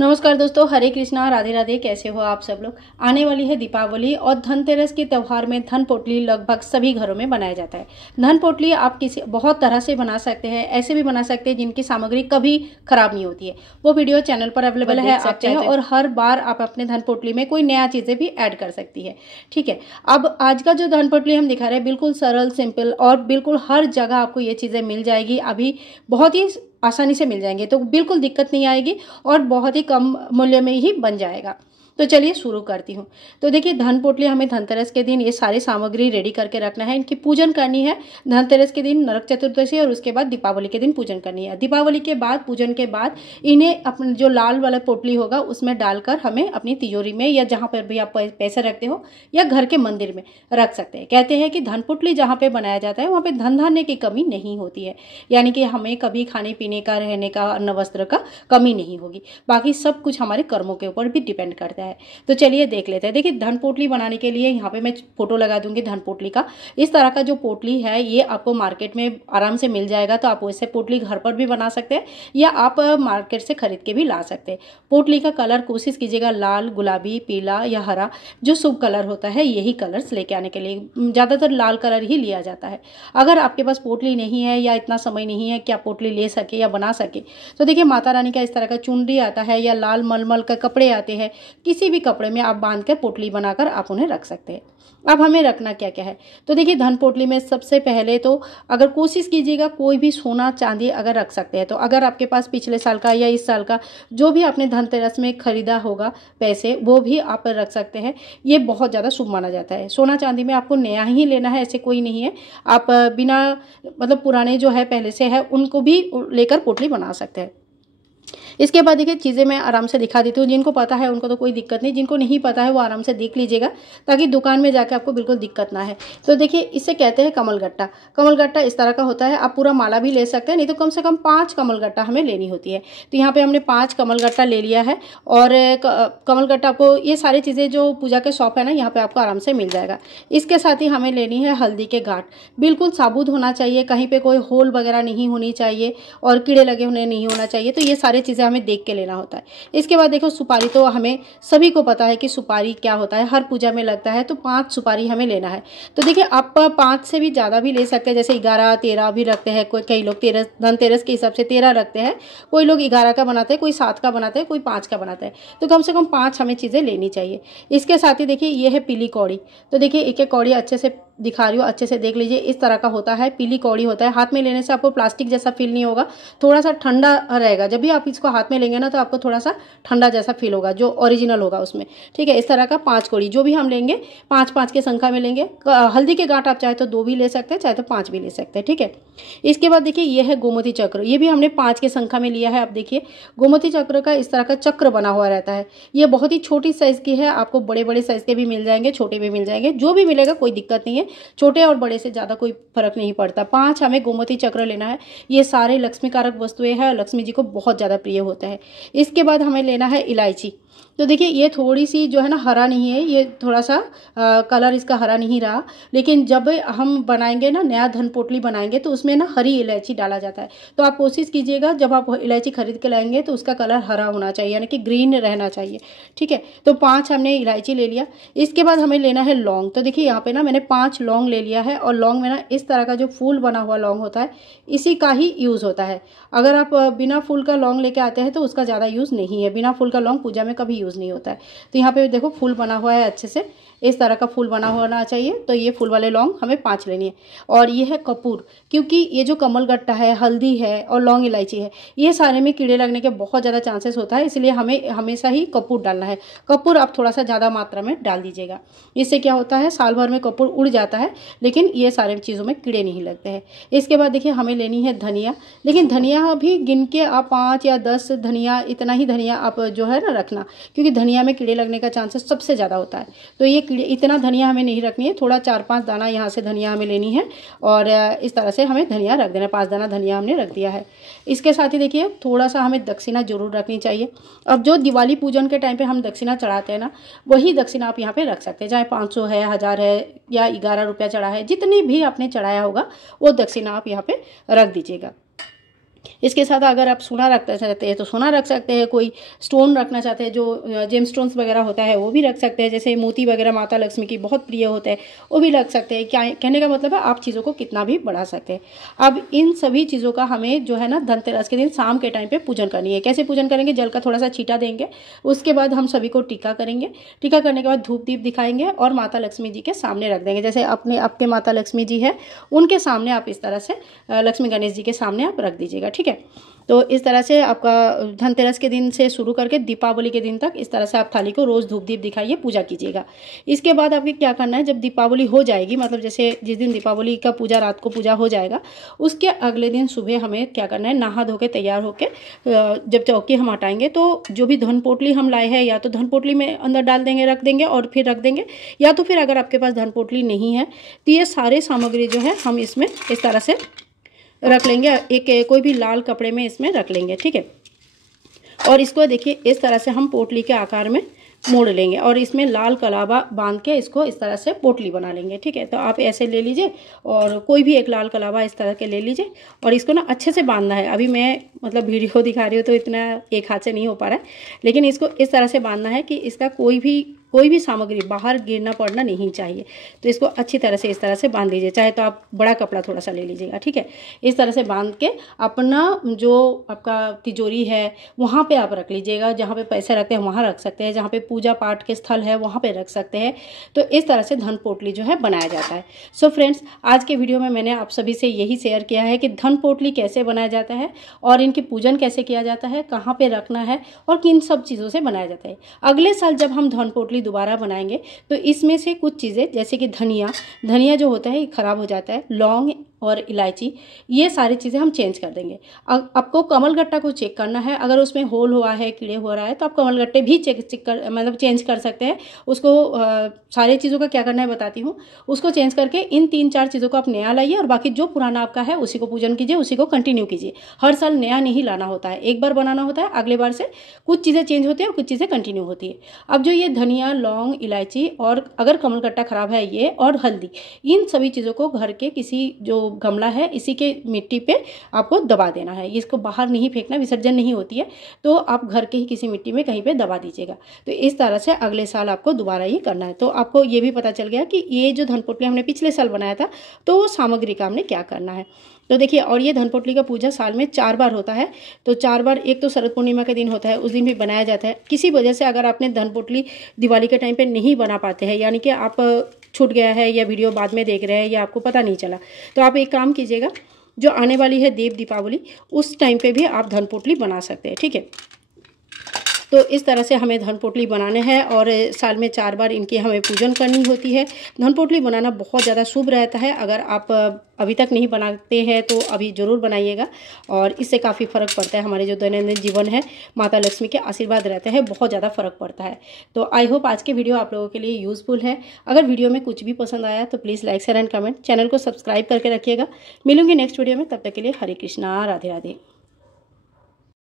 नमस्कार दोस्तों, हरे कृष्णा, राधे राधे। कैसे हो आप सब लोग। आने वाली है दीपावली और धनतेरस के त्यौहार में धन पोटली लगभग सभी घरों में बनाया जाता है। धन पोटली आप किसी बहुत तरह से बना सकते हैं, ऐसे भी बना सकते हैं जिनकी सामग्री कभी खराब नहीं होती है। वो वीडियो चैनल पर अवेलेबल है, आप चाहें और हर बार आप अपने धन पोटली में कोई नया चीज़ें भी ऐड कर सकती है। ठीक है, अब आज का जो धन पोटली हम दिखा रहे हैं बिल्कुल सरल, सिंपल और बिल्कुल हर जगह आपको ये चीज़ें मिल जाएगी। अभी बहुत ही आसानी से मिल जाएंगे, तो बिल्कुल दिक्कत नहीं आएगी और बहुत ही कम मूल्य में ही बन जाएगा। तो चलिए शुरू करती हूँ। तो देखिए, धन पोटली हमें धनतेरस के दिन ये सारी सामग्री रेडी करके रखना है। इनकी पूजन करनी है धनतेरस के दिन, नरक चतुर्दशी और उसके बाद दीपावली के दिन पूजन करनी है। दीपावली के बाद, पूजन के बाद इन्हें अपने जो लाल वाला पोटली होगा उसमें डालकर हमें अपनी तिजोरी में या जहाँ पर भी आप पैसे रखते हो या घर के मंदिर में रख सकते हैं। कहते हैं कि धन पोटली जहाँ पे बनाया जाता है वहाँ पे धन धान्य की कमी नहीं होती है, यानी कि हमें कभी खाने पीने का, रहने का, अन्न वस्त्र का कमी नहीं होगी। बाकी सब कुछ हमारे कर्मों के ऊपर भी डिपेंड करता है। तो चलिए देख लेते हैं। देखिए, धन पोटली बनाने के लिए यहाँ पे मैं फोटो लगा दूंगी धन पोटली का। इस तरह का जो पोटली है ये आपको मार्केट में आराम से मिल जाएगा। तो आप वैसे पोटली घर पर भी बना सकते हैं या आप मार्केट से खरीद के भी ला सकते हैं। पोटली का कलर कोशिश कीजिएगा लाल, गुलाबी, पीला या हरा, जो शुभ कलर होता है यही कलर्स लेके आने के लिए। ज़्यादातर लाल कलर ही लिया जाता है। अगर आपके पास पोटली नहीं है या इतना समय नहीं है कि आप पोटली ले सके या बना सके, तो देखिए माता रानी का इस तरह का चुनरी आता है या लाल मलमल का कपड़े आते हैं, किसी भी कपड़े में आप बांध कर पोटली बनाकर आप उन्हें रख सकते हैं। अब हमें रखना क्या क्या है, तो देखिए धन पोटली में सबसे पहले तो अगर कोशिश कीजिएगा कोई भी सोना चांदी अगर रख सकते हैं, तो अगर आपके पास पिछले साल का या इस साल का जो भी आपने धनतेरस में खरीदा होगा पैसे, वो भी आप रख सकते हैं। ये बहुत ज़्यादा शुभ माना जाता है। सोना चांदी में आपको नया ही लेना है ऐसे कोई नहीं है। आप बिना मतलब पुराने जो है पहले से है उनको भी लेकर पोटली बना सकते हैं। इसके बाद देखिए चीज़ें मैं आराम से दिखा देती हूँ। जिनको पता है उनको तो कोई दिक्कत नहीं, जिनको नहीं पता है वो आराम से देख लीजिएगा ताकि दुकान में जाकर आपको बिल्कुल दिक्कत ना है। तो देखिए, इसे कहते हैं कमलगट्टा। कमलगट्टा इस तरह का होता है। आप पूरा माला भी ले सकते हैं, नहीं तो कम से कम 5 कमलगट्टा हमें लेनी होती है। तो यहाँ पे हमने 5 कमलगट्टा ले लिया है। और कमलगट्टा आपको ये सारी चीज़ें जो पूजा के शॉप है ना, यहाँ पे आपको आराम से मिल जाएगा। इसके साथ ही हमें लेनी है हल्दी के गांठ। बिल्कुल साबुत होना चाहिए, कहीं पे कोई होल वगैरह नहीं होनी चाहिए और कीड़े लगे होने नहीं होना चाहिए। तो ये सारी चीज़ें हमें देख के लेना होता है। इसके बाद देखो सुपारी, तो हमें सभी को पता है कि सुपारी क्या होता है, हर पूजा में लगता है। तो 5 सुपारी हमें लेना है। तो देखिए, आप 5 से भी ज़्यादा भी ले सकते हैं, जैसे 11, 13 भी रखते हैं। कई लोग धनतेरस के हिसाब से 13 रखते हैं, कोई लोग 11 का बनाते हैं, कोई 7 का बनाते हैं, कोई 5 का बनाता है। तो कम से कम 5 हमें चीज़ें लेनी चाहिए। इसके साथ ही देखिए ये है पीली कौड़ी। तो देखिए एक एक कौड़ी अच्छे से दिखा रही हूँ, अच्छे से देख लीजिए। इस तरह का होता है, पीली कौड़ी होता है। हाथ में लेने से आपको प्लास्टिक जैसा फील नहीं होगा, थोड़ा सा ठंडा रहेगा। जब भी आप इसको हाथ में लेंगे ना तो आपको थोड़ा सा ठंडा जैसा फील होगा, जो ओरिजिनल होगा उसमें। ठीक है, इस तरह का 5 कौड़ी जो भी हम लेंगे 5-5 के संख्या में लेंगे। हल्दी के गांठ आप चाहे तो 2 भी ले सकते हैं, चाहे तो 5 भी ले सकते हैं। ठीक है, इसके बाद देखिए ये है गोमती चक्र। ये भी हमने 5 के संख्या में लिया है। आप देखिए गोमती चक्र का इस तरह का चक्र बना हुआ रहता है। ये बहुत ही छोटी साइज की है, आपको बड़े बड़े साइज के भी मिल जाएंगे, छोटे भी मिल जाएंगे, जो भी मिलेगा कोई दिक्कत नहीं है। छोटे और बड़े से ज़्यादा कोई फर्क नहीं पड़ता। 5 हमें गोमती चक्र लेना है। ये सारे लक्ष्मी कारक वस्तुएं हैं, लक्ष्मी जी को बहुत ज़्यादा प्रिय होता है। इसके बाद हमें लेना है इलायची। तो देखिए ये थोड़ी सी जो है ना हरा नहीं है, ये थोड़ा सा कलर इसका हरा नहीं रहा, लेकिन जब हम बनाएंगे ना नया धन पोटली बनाएंगे तो उसमें ना हरी इलायची डाला जाता है। तो आप कोशिश कीजिएगा जब आप इलायची खरीद के लाएंगे तो उसका कलर हरा होना चाहिए, यानी कि ग्रीन रहना चाहिए। ठीक है, तो 5 हमने इलायची ले लिया। इसके बाद हमें लेना है लौंग। तो देखिए यहाँ पे ना मैंने 5 लौंग ले लिया है। और लौंग में ना इस तरह का जो फूल बना हुआ लौंग होता है इसी का ही यूज़ होता है। अगर आप बिना फूल का लौंग लेके आते हैं तो उसका ज़्यादा यूज़ नहीं है। बिना फूल का लौंग पूजा में कभी यूज़ नहीं होता है। तो यहाँ पे देखो फूल बना हुआ है, अच्छे से इस तरह का फूल बना होना चाहिए। तो ये फूल वाले लौंग हमें 5 लेनी है। और ये है कपूर, क्योंकि ये जो कमलगट्टा है, हल्दी है और लौंग इलायची है, ये सारे में कीड़े लगने के बहुत ज़्यादा चांसेस होता है, इसलिए हमें हमेशा ही कपूर डालना है। कपूर आप थोड़ा सा ज़्यादा मात्रा में डाल दीजिएगा। इससे क्या होता है, साल भर में कपूर उड़ जाता है, लेकिन ये सारे चीज़ों में कीड़े नहीं लगते हैं। इसके बाद देखिए हमें लेनी है धनिया। लेकिन धनिया भी गिन के आप 5 या 10 धनिया, इतना ही धनिया आप जो है ना रखना, क्योंकि धनिया में कीड़े लगने का चांसेस सबसे ज़्यादा होता है। तो ये इतना धनिया हमें नहीं रखनी है, थोड़ा 4-5 दाना यहाँ से धनिया हमें लेनी है। और इस तरह से हमें धनिया रख देना। 5 दाना धनिया हमने रख दिया है। इसके साथ ही देखिए थोड़ा सा हमें दक्षिणा जरूर रखनी चाहिए। अब जो दिवाली पूजन के टाइम पे हम दक्षिणा चढ़ाते हैं ना, वही दक्षिणा आप यहाँ पे रख सकते हैं। चाहे 500 है, 1000 है या 11 रुपया चढ़ा है, जितनी भी आपने चढ़ाया होगा वो दक्षिणा आप यहाँ पे रख दीजिएगा। इसके साथ अगर आप सोना रखना चाहते हैं तो सोना रख सकते हैं, कोई स्टोन रखना चाहते हैं जो जेम स्टोन्स वगैरह होता है वो भी रख सकते हैं, जैसे मोती वगैरह माता लक्ष्मी की बहुत प्रिय होता है वो भी रख सकते हैं। क्या कहने का मतलब है, आप चीज़ों को कितना भी बढ़ा सकते हैं। अब इन सभी चीज़ों का हमें जो है ना धनतेरस के दिन शाम के टाइम पर पूजन करनी है। कैसे पूजन करेंगे, जल का थोड़ा सा छींटा देंगे, उसके बाद हम सभी को टीका करेंगे, टीका करने के बाद धूप दीप दिखाएंगे और माता लक्ष्मी जी के सामने रख देंगे। जैसे अपने आपके माता लक्ष्मी जी है उनके सामने आप इस तरह से लक्ष्मी गणेश जी के सामने आप रख दीजिएगा, ठीक है। तो इस तरह से आपका धनतेरस के दिन से शुरू करके दीपावली के दिन तक इस तरह से आप थाली को रोज़ धूप दीप दिखाइए, पूजा कीजिएगा। इसके बाद आपके क्या करना है, जब दीपावली हो जाएगी, मतलब जैसे जिस दिन दीपावली का पूजा रात को पूजा हो जाएगा, उसके अगले दिन सुबह हमें क्या करना है, नहा धो के तैयार होकर जब चौकी हम हटाएंगे तो जो भी धन पोटली हम लाए हैं या तो धन पोटली में अंदर डाल देंगे, रख देंगे और फिर रख देंगे, या तो फिर अगर आपके पास धन पोटली नहीं है तो ये सारे सामग्री जो है हम इसमें इस तरह से रख लेंगे, एक कोई भी लाल कपड़े में इसमें रख लेंगे, ठीक है। और इसको देखिए इस तरह से हम पोटली के आकार में मोड़ लेंगे और इसमें लाल कलावा बांध के इसको इस तरह से पोटली बना लेंगे, ठीक है। तो आप ऐसे ले लीजिए और कोई भी एक लाल कलावा इस तरह के ले लीजिए और इसको ना अच्छे से बांधना है। अभी मैं मतलब वीडियो दिखा रही हूँ तो इतना एक हाथ से नहीं हो पा रहा है, लेकिन इसको इस तरह से बांधना है कि इसका कोई भी सामग्री बाहर गिरना पड़ना नहीं चाहिए। तो इसको अच्छी तरह से इस तरह से बांध लीजिए, चाहे तो आप बड़ा कपड़ा थोड़ा सा ले लीजिएगा, ठीक है। इस तरह से बांध के अपना जो आपका तिजोरी है वहाँ पे आप रख लीजिएगा, जहाँ पे पैसे रखते हैं वहाँ रख सकते हैं, जहाँ पे पूजा पाठ के स्थल है वहाँ पे रख सकते हैं। तो इस तरह से धन पोटली जो है बनाया जाता है। सो फ्रेंड्स, आज के वीडियो में मैंने आप सभी से यही शेयर किया है कि धन पोटली कैसे बनाया जाता है और इनकी पूजन कैसे किया जाता है, कहाँ पे रखना है और किन सब चीज़ों से बनाया जाता है। अगले साल जब हम धन पोटली दोबारा बनाएंगे तो इसमें से कुछ चीज़ें जैसे कि धनिया जो होता है ये खराब हो जाता है, लौंग और इलायची, ये सारी चीज़ें हम चेंज कर देंगे। आपको कमलगट्टा को चेक करना है, अगर उसमें होल हुआ है, कीड़े हो रहा है तो आप कमलगट्टे भी चेंज कर सकते हैं। उसको सारी चीज़ों का क्या करना है बताती हूँ। उसको चेंज करके इन 3-4 चीज़ों को आप नया लाइए और बाकी जो पुराना आपका है उसी को पूजन कीजिए, उसी को कंटिन्यू कीजिए। हर साल नया नहीं लाना होता है, एक बार बनाना होता है, अगले बार से कुछ चीज़ें चेंज होती है और कुछ चीज़ें कंटिन्यू होती है। अब जो ये धनिया, लौंग, इलायची और अगर कमलगट्टा खराब है ये और हल्दी, इन सभी चीज़ों को घर के किसी जो गमला है इसी के मिट्टी पे आपको दबा देना है। इसको बाहर नहीं फेंकना, विसर्जन नहीं होती है, तो आप घर के ही किसी मिट्टी में कहीं पे दबा दीजिएगा। तो इस तरह से अगले साल आपको दोबारा ये करना है। तो आपको ये भी पता चल गया कि ये जो धन पोटली हमने पिछले साल बनाया था तो वो सामग्री का हमने क्या करना है। तो देखिए, और ये धन पोटली का पूजा साल में 4 बार होता है। तो 4 बार, एक तो शरद पूर्णिमा के दिन होता है, उस दिन भी बनाया जाता है। किसी वजह से अगर आपने धन पोटली दिवाली के टाइम पे नहीं बना पाते हैं, यानी कि आप छूट गया है या वीडियो बाद में देख रहे हैं या आपको पता नहीं चला, तो आप एक काम कीजिएगा, जो आने वाली है देव दीपावली उस टाइम पे भी आप धन पोटली बना सकते हैं, ठीक है। तो इस तरह से हमें धन पोटली बनाने हैं और साल में 4 बार इनकी हमें पूजन करनी होती है। धन पोटली बनाना बहुत ज़्यादा शुभ रहता है। अगर आप अभी तक नहीं बनाते हैं तो अभी ज़रूर बनाइएगा और इससे काफ़ी फ़र्क पड़ता है। हमारे जो दैनंदिन जीवन है, माता लक्ष्मी के आशीर्वाद रहते हैं, बहुत ज़्यादा फ़र्क पड़ता है। तो आई होप आज के वीडियो आप लोगों के लिए यूज़फुल है। अगर वीडियो में कुछ भी पसंद आया तो please like share and comment, channel को सब्सक्राइब करके रखिएगा। मिलूंगी नेक्स्ट वीडियो में, तब तक के लिए हरे कृष्णा, राधे राधे।